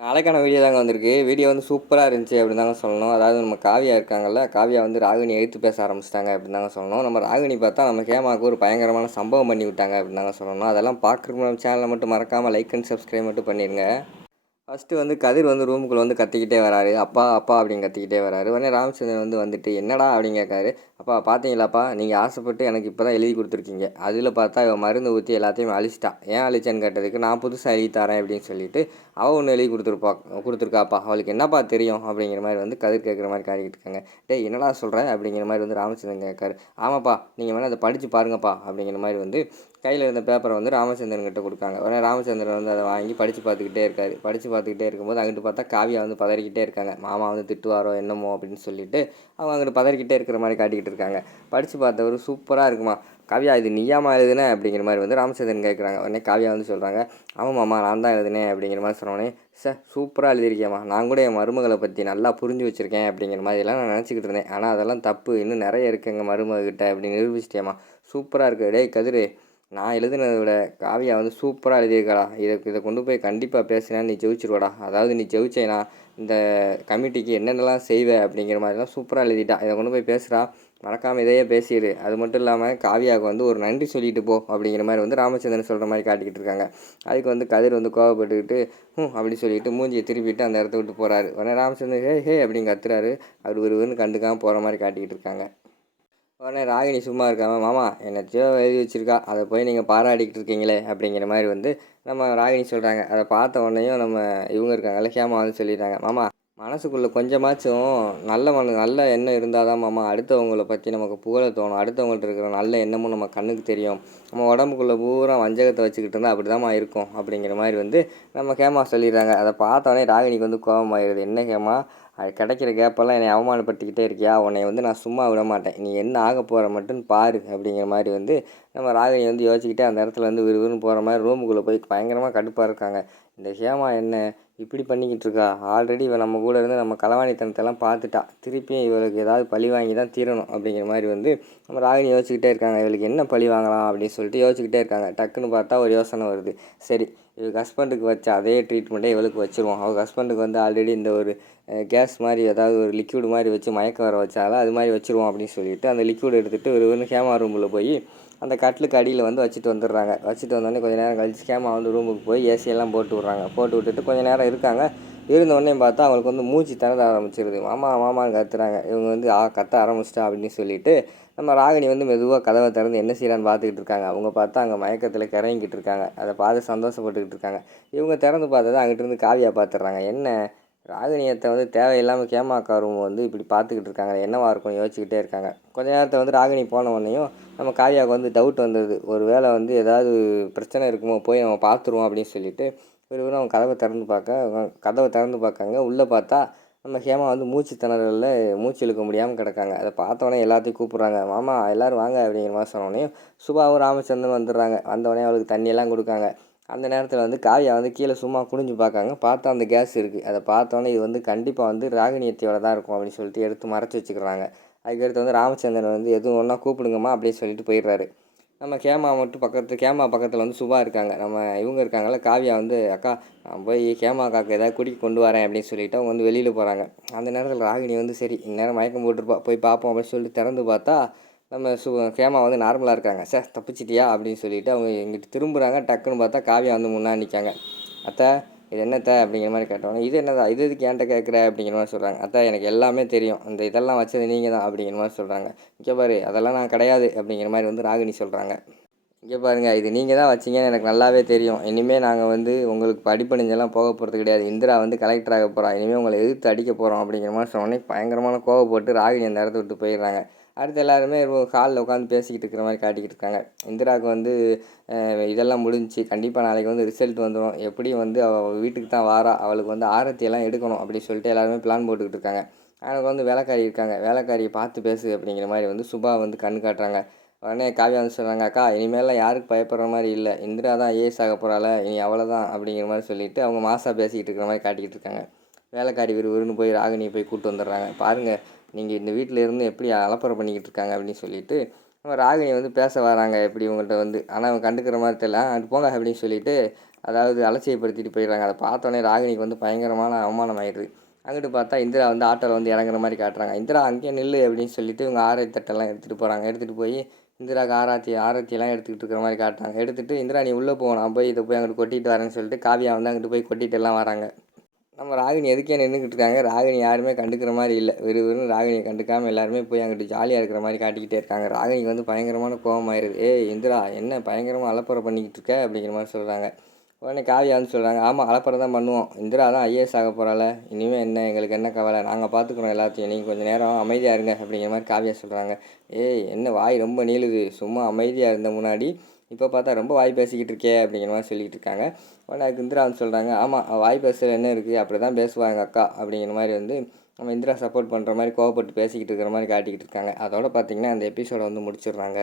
நாளைக்கான வீடியோ தாங்க வந்திருக்கு. வீடியோ வந்து சூப்பராக இருந்துச்சு அப்படின்னு தாங்க சொல்லணும். அதாவது நம்ம காவியா இருக்காங்கல்ல, காவியா வந்து ராகினி எதிர்த்து பேச ஆரம்பிச்சிட்டாங்க அப்படின்னு தாங்க சொல்லணும். நம்ம ராகினி பார்த்தா நம்ம ஹேமாவுக்கு ஒரு பயங்கரமான சம்பவம் பண்ணி விட்டாங்க அப்படின்னு தாங்க சொல்லணும். அதெல்லாம் பார்க்குறதுக்கு நம்ம சேனலை மட்டும் மறக்காமல் லைக் அண்ட் சப்ஸ்கிரைப் மட்டும் பண்ணிடுங்க. ஃபஸ்ட்டு வந்து கதிர் வந்து ரூமுக்குள்ளே வந்து கத்திக்கிட்டே வராரு. அப்பா அப்பா அப்படின்னு கத்திக்கிட்டே வராரு. உடனே ராமச்சந்திரன் வந்துட்டு என்னடா அப்படின்னு கேட்காரு. அப்பா பார்த்தீங்களாப்பா, நீங்கள் ஆசைப்பட்டு எனக்கு இப்போ தான் எழுதி கொடுத்துருக்கீங்க. அதில் பார்த்தா இவன் மருந்து ஊற்றி எல்லாத்தையும் அழிச்சிட்டா. ஏன் அழிச்சான்னு கேட்டதுக்கு நான் புதுசாக எழுதி தரேன் அப்படின்னு சொல்லிட்டு அவள் ஒன்று எழுதி கொடுத்துருக்காப்பா. அவளுக்கு என்னப்பா தெரியும் அப்படிங்கிற மாதிரி வந்து கதிர் கேட்குற மாதிரி காட்டிக்கிட்டு இருக்காங்க. டேய் என்னடா சொல்கிற அப்படிங்கிற மாதிரி வந்து ராமச்சந்திரன் கேட்காரு. ஆமாப்பா, நீங்கள் வேணால் அதை படித்து பாருங்கப்பா அப்படிங்கிற மாதிரி வந்து கையில் இருந்த பேப்பரை வந்து ராமச்சந்திரன் கிட்ட கொடுக்காங்க. உடனே ராமச்சந்திரன் வந்து அதை வாங்கி படித்து பார்த்துக்கிட்டே இருக்காரு. படித்து பார்த்துக்கிட்டே இருக்கும்போது அங்கிட்டு பார்த்தா காவியா வந்து பதறிக்கிட்டே இருக்காங்க. மாமா வந்து திட்டுவாரோ என்னமோ அப்படின்னு சொல்லிட்டு அவங்க அங்கிட்டு பதறிக்கிட்டே இருக்கிற மாதிரி காட்டிக்கிட்டு இருக்காங்க. படித்து பார்த்தவர் சூப்பராக இருக்குமா. காவியா இது நீயாமா எழுதுனே அப்படிங்கிற மாதிரி வந்து ராமச்சந்திரன் கேட்குறாங்க. உடனே காவியா வந்து சொல்கிறாங்க, ஆமாம்மா நான் தான் எழுதுனேன் அப்படிங்கிற மாதிரி சொன்னோடனே, சூப்பராக எழுதியிருக்கேம்மா, நான் கூட என் மருமகளை பற்றி நல்லா புரிஞ்சு வச்சுருக்கேன் அப்படிங்கிற மாதிரிலாம் நான் நினச்சிக்கிட்டு இருந்தேன். ஆனால் அதெல்லாம் தப்பு, இன்னும் நிறைய இருக்குது எங்கள் மருமகிட்ட அப்படின்னு நிரூபிச்சிட்டேம்மா. சூப்பராக இருக்குது. டேய் கதிர், நான் எழுதுனதை விட காவியா வந்து சூப்பராக எழுதியிருக்காடா. இதை கொண்டு போய் கண்டிப்பாக பேசினா நீ ஜெயிச்சிருவாடா. அதாவது நீ ஜெயிச்சேனா இந்த கமிட்டிக்கு என்னென்னலாம் செய்வேன் அப்படிங்கிற மாதிரிலாம் சூப்பராக எழுதிட்டா. இதை கொண்டு போய் பேசுகிறா, மறக்காமல் இதையே பேசிடு. அது மட்டும் இல்லாமல் காவியாவுக்கு வந்து ஒரு நன்றி சொல்லிட்டு போ அப்படிங்கிற மாதிரி வந்து ராமச்சந்திரன் சொல்கிற மாதிரி காட்டிக்கிட்டு இருக்காங்க. அதுக்கு வந்து கதிர் வந்து கோவப்பட்டுக்கிட்டு அப்படி சொல்லிட்டு மூஞ்சியை திருப்பிட்டு அந்த இடத்த விட்டு போகிறாரு. உடனே ராமச்சந்திரன் ஹே அப்படின்னு கத்துறாரு. அவர் ஒருவருன்னு கண்டுக்காமல் போகிற மாதிரி காட்டிக்கிட்டு இருக்காங்க. உடனே ராகினி சும்மா இருக்காமல், மாமா என்னத்தையோ எழுதி வச்சுருக்கா, அதை போய் நீங்கள் பாராட்டிக்கிட்டு இருக்கீங்களே அப்படிங்கிற மாதிரி வந்து நம்ம ராகினி சொல்கிறாங்க. அதை பார்த்த உடனேயும் நம்ம இவங்க இருக்காங்கல்ல ஹேமா வந்து சொல்லிடுறாங்க, மாமா மனசுக்குள்ளே கொஞ்சமாச்சும் நல்ல எண்ணம் இருந்தால் தான் மாமா அடுத்தவங்கள பற்றி நமக்கு புகழ தோணும். அடுத்தவங்கள்ட்ட இருக்கிற நல்ல எண்ணமும் நம்ம கண்ணுக்கு தெரியும். நம்ம உடம்புக்குள்ளே பூரா வஞ்சகத்தை வச்சுக்கிட்டு இருந்தால் அப்படி தான்மா இருக்கும் அப்படிங்கிற மாதிரி வந்து நம்ம ஹேமா சொல்லிடுறாங்க. அதை பார்த்தோன்னே ராகினிக்கு வந்து கோபமாகிடுது. என்ன ஹேமா, அது கிடைக்கிற கேப்பெல்லாம் என்னை அவமானப்படுத்திக்கிட்டே இருக்கியா, உன்னை வந்து நான் சும்மா விட மாட்டேன், நீ என்ன ஆக போகிற மட்டும் பாரு அப்படிங்கிற மாதிரி வந்து நம்ம ராகினி வந்து யோசிச்சுக்கிட்டே அந்த இடத்துல வந்து விறுவிறுன்னு போகிற மாதிரி ரூமுக்குள்ளே போய் பயங்கரமாக கடுப்பாக இருக்காங்க. இந்த ஹேமா என்ன இப்படி பண்ணிக்கிட்டு இருக்கா, ஆல்ரெடி இவன் நம்ம கூட இருந்து நம்ம களவாணித்தனத்தெல்லாம் பார்த்துட்டா, திருப்பியும் இவளுக்கு ஏதாவது பழி வாங்கி தான் தீரணும் அப்படிங்கிற மாதிரி வந்து நம்ம ராகினி யோசிச்சுக்கிட்டே இருக்காங்க. இவளுக்கு என்ன பழி வாங்கலாம் அப்படின்னு சொல்லிட்டு யோசிச்சுக்கிட்டே இருக்காங்க. டக்குன்னு பார்த்தா ஒரு யோசனை வருது. சரி, இவங்க ஹஸ்பண்டுக்கு வச்ச அதே ட்ரீட்மெண்ட்டே இவளுக்கு வச்சுருவோம். அவங்க ஹஸ்பண்டுக்கு வந்து ஆல்ரெடி இந்த ஒரு கேஸ் மாதிரி ஏதாவது ஒரு லிக்விட் மாதிரி வச்சு மயக்க வர வச்சாலும் அது மாதிரி வச்சுருவோம் அப்படின்னு சொல்லிட்டு அந்த லிக்விட் எடுத்துகிட்டு ஒரு ஹேமா ரூமில் போய் அந்த கட்டிலுக்கு அடியில் வந்து வச்சுட்டு வந்துடுறாங்க. வச்சுட்டு வந்தோடனே கொஞ்சம் நேரம் கழிச்சு ஹேமா வந்து ரூமுக்கு போய் ஏசியெல்லாம் போட்டு விட்றாங்க. போட்டு விட்டுட்டு கொஞ்சம் நேரம் இருக்காங்க. இருந்தோடனே பார்த்தா அவங்களுக்கு வந்து மூச்சு திணற ஆரம்பிச்சிருது. மாமான்னு கத்துறாங்க. இவங்க வந்து கத்த ஆரம்பிச்சிட்டா அப்படின்னு சொல்லிட்டு நம்ம ராகினி வந்து மெதுவாக கதவை திறந்து என்ன செய்யலான்னு பார்த்துக்கிட்டு இருக்காங்க. அவங்க பார்த்தா அங்கே மயக்கத்தில் கிறங்கிக்கிட்டு இருக்காங்க. அதை பார்த்து சந்தோஷப்பட்டுக்கிட்டு இருக்காங்க. இவங்க திறந்து பார்த்ததை அங்கிட்டிருந்து காவியா பார்த்துட்றாங்க. என்ன ராகினியத்தை வந்து தேவையில்லாமல் ஹேமாக்கா ரூம் வந்து இப்படி பார்த்துக்கிட்டு இருக்காங்க, என்னவா இருக்கும் யோசிச்சுக்கிட்டே இருக்காங்க. கொஞ்ச நேரத்தை வந்து ராகினி போன உடனேயும் நம்ம காவியாவுக்கு வந்து டவுட் வந்தது. ஒரு வேளை வந்து ஏதாவது பிரச்சனை இருக்குமோ, போய் நம்ம பார்த்துருவோம் அப்படின்னு சொல்லிட்டு அவங்க கதவை திறந்து பார்க்காங்க. உள்ளே பார்த்தா நம்ம ஹேமா வந்து மூச்சு திணறலில் மூச்சு இழுக்க முடியாமல் கிடக்காங்க. அதை பார்த்தோன்னே எல்லாத்தையும் கூப்பிட்றாங்க. மாமா எல்லோரும் வாங்க அப்படிங்கிற மாதிரி சொன்னோடனே சுபாவும் ராமச்சந்திரன் வந்துடுறாங்க. வந்தோடனே அவளுக்கு தண்ணியெல்லாம் கொடுக்காங்க. அந்த நேரத்தில் வந்து காவியா வந்து கீழே சும்மா குனிஞ்சு பார்க்காங்க. பார்த்தா அந்த கேஸ் இருக்குது. அதை பார்த்தோன்னே இது வந்து கண்டிப்பாக வந்து ராகினியத்தையோட தான் இருக்கும் அப்படின்னு சொல்லிட்டு எடுத்து மறைச்சி வச்சுக்கிறாங்க. அதுக்கடுத்து வந்து ராமச்சந்திரன் வந்து எதுவும் ஒன்றா கூப்பிடுங்கம்மா அப்படின்னு சொல்லிட்டு போயிடுறாரு. நம்ம ஹேமா பக்கத்தில் வந்து சுபா இருக்காங்க. நம்ம இவங்க இருக்காங்கல்ல காவியா வந்து, அக்கா நான் போய் ஹேமா அக்காவுக்கு ஏதாவது குடிக்க கொண்டு வரேன் அப்படின்னு சொல்லிவிட்டு அவங்க வந்து வெளியில் போகிறாங்க. அந்த நேரத்தில் ராகினி வந்து சரி இந்நேரம் மயக்கம் போட்டுருப்பா, போய் பார்ப்போம் அப்படின்னு சொல்லிட்டு திறந்து பார்த்தா நம்ம ஹேமா வந்து நார்மலாக இருக்காங்க. தப்பிச்சிட்டியா அப்படின்னு சொல்லிவிட்டு அவங்க இங்கிட்டு திரும்புகிறாங்க. டக்குன்னு பார்த்தா காவியா வந்து முன்னாடி நிற்காங்க. அத்தை இது என்னத்த அப்படிங்கிற மாதிரி கேட்டோன்னே, இது என்னதா, இது எதுக்கு என்கிட்ட கேட்குற அப்படிங்கிற மாதிரி சொல்கிறாங்க. அத்தை எனக்கு எல்லாமே தெரியும், இந்த இதெல்லாம் வச்சது நீங்கள் தான் அப்படிங்கிற மாதிரி சொல்கிறாங்க. இங்கே பாரு அதெல்லாம் நான் கிடையாது அப்படிங்கிற மாதிரி வந்து ராகினி சொல்கிறாங்க. இங்கே பாருங்கள், இது நீங்கள் தான் வச்சிங்கன்னு எனக்கு நல்லாவே தெரியும். இனிமேல் நாங்கள் வந்து உங்களுக்கு படிப்பணிஞ்செல்லாம் போக போகிறது கிடையாது. இந்திரா வந்து கலெக்டர் ஆக போகிறா, இனிமேல் உங்களை எதிர்த்து அடிக்க போகிறோம் அப்படிங்கிற மாதிரி சொன்னோடனே பயங்கரமான கோவப்பட்டு ராகினி அந்த இடத்த விட்டு போயிடுறாங்க. அடுத்து எல்லாருமே ஹாலில் உட்காந்து பேசிக்கிட்டு இருக்கிற மாதிரி காட்டிக்கிட்டு இருக்காங்க. இந்திராவுக்கு வந்து இதெல்லாம் முடிஞ்சிச்சு, கண்டிப்பாக நாளைக்கு வந்து ரிசல்ட் வந்துடும், எப்படியும் வந்து அவள் வீட்டுக்கு தான் வாரா, அவளுக்கு வந்து ஆரத்தியெல்லாம் எடுக்கணும் அப்படின்னு சொல்லிட்டு எல்லாருமே பிளான் போட்டுக்கிட்டு இருக்காங்க. எனக்கு வந்து வேலைக்காரி இருக்காங்க, வேலைக்காரியை பார்த்து பேசு அப்படிங்கிற மாதிரி வந்து சுபா வந்து கண் காட்டுறாங்க. உடனே காவியா வந்து சொல்கிறாங்க, அக்கா இனிமேலாம் யாருக்கு பயப்படுற மாதிரி இல்லை, இந்திரா தான் ஏஎஸ் ஆக போகிறாள், இனி அவ்வளோதான் அப்படிங்கிற மாதிரி சொல்லிவிட்டு அவங்க மாசாக பேசிக்கிட்டு இருக்கிற மாதிரி காட்டிக்கிட்டு இருக்காங்க. வேலைக்காரி விறுவிறுன்னு போய் ராகினியை போய் கூப்பிட்டு வந்துடுறாங்க. பாருங்கள் நீங்கள் இந்த வீட்டில் இருந்து எப்படி அலப்பறை பண்ணிக்கிட்டு இருக்காங்க அப்படின்னு சொல்லிட்டு நம்ம ராகினி வந்து பேச வராங்க எப்படி உங்கள்கிட்ட வந்து. ஆனால் அவங்க கண்டுக்கிற மாதிரி தெரியல, அது போங்க அப்படின்னு சொல்லிட்டு அதாவது அலட்சியப்படுத்திட்டு போயிடுறாங்க. அதை பார்த்தோன்னே ராகினிக்கு வந்து பயங்கரமான அவமானம் ஆயிடுது. அங்கிட்டு பார்த்தா இந்திரா வந்து ஆட்டோவில் வந்து இறங்குற மாதிரி காட்டுறாங்க. இந்திரா அங்கேயே நில்லு அப்படின்னு சொல்லிட்டு இவங்க ஆரத்தி தட்டெல்லாம் எடுத்துகிட்டு போகிறாங்க. எடுத்துகிட்டு போய் இந்திராவுக்கு ஆரத்தியெல்லாம் எடுத்துக்கிட்டு இருக்கிற மாதிரி காட்டுறாங்க. எடுத்துகிட்டு இந்திரா நீ உள்ளே போகணும், நான் போய் இதை போய் அங்கிட்டு கொட்டிட்டு வரேன்னு சொல்லிட்டு காவியா வந்து அங்கிட்டு போய் கொட்டிட்டு எல்லாம் வராங்க. நம்ம ராகினி எதுக்கே நின்றுக்கிட்டு இருக்காங்க. ராகினி யாருமே கண்டுக்கிற மாதிரி இல்லை. வெறும் ராகினியை கண்டுக்காமல் எல்லாருமே போய் அங்கிட்டு ஜாலியாக இருக்கிற மாதிரி காட்டிக்கிட்டே இருக்காங்க. ராகினிக்கு வந்து பயங்கரமான கோபமாயிருது. ஏய் இந்திரா என்ன பயங்கரமாக அலப்பறை பண்ணிக்கிட்டு இருக்க அப்படிங்கிற மாதிரி சொல்கிறாங்க. உடனே காவியா வந்து சொல்கிறாங்க, ஆமாம் அலப்பறை தான் பண்ணுவோம். இந்திரா தான் ஐஏஎஸ் ஆக போகிறாள், இனிமேல் என்ன எங்களுக்கு என்ன கவலை, நாங்கள் பார்த்துக்குறோம் எல்லாத்தையும், நீங்கள் கொஞ்சம் நேரம் அமைதியாக இருங்க அப்படிங்கிற மாதிரி காவியா சொல்கிறாங்க. ஏய் என்ன வாய் ரொம்ப நீளுது, சும்மா அமைதியாக இருந்த முன்னாடி இப்போ பார்த்தா ரொம்ப வாய் பேசிக்கிட்டு இருக்கே அப்படிங்கிற மாதிரி சொல்லிக்கிட்டு இருக்காங்க. உடனே அதுக்கு இந்திரா வந்து சொல்கிறாங்க, ஆமாம் வாய் பேச என்ன இருக்குது, அப்படி தான் பேசுவாங்க அக்கா அப்படிங்கிற மாதிரி வந்து நம்ம இந்திரா சப்போர்ட் பண்ணுற மாதிரி கோவப்பட்டு பேசிக்கிட்டு இருக்கிற மாதிரி காட்டிக்கிட்டு இருக்காங்க. அதோட பார்த்திங்கன்னா அந்த எபிசோடை வந்து முடிச்சிடுறாங்க.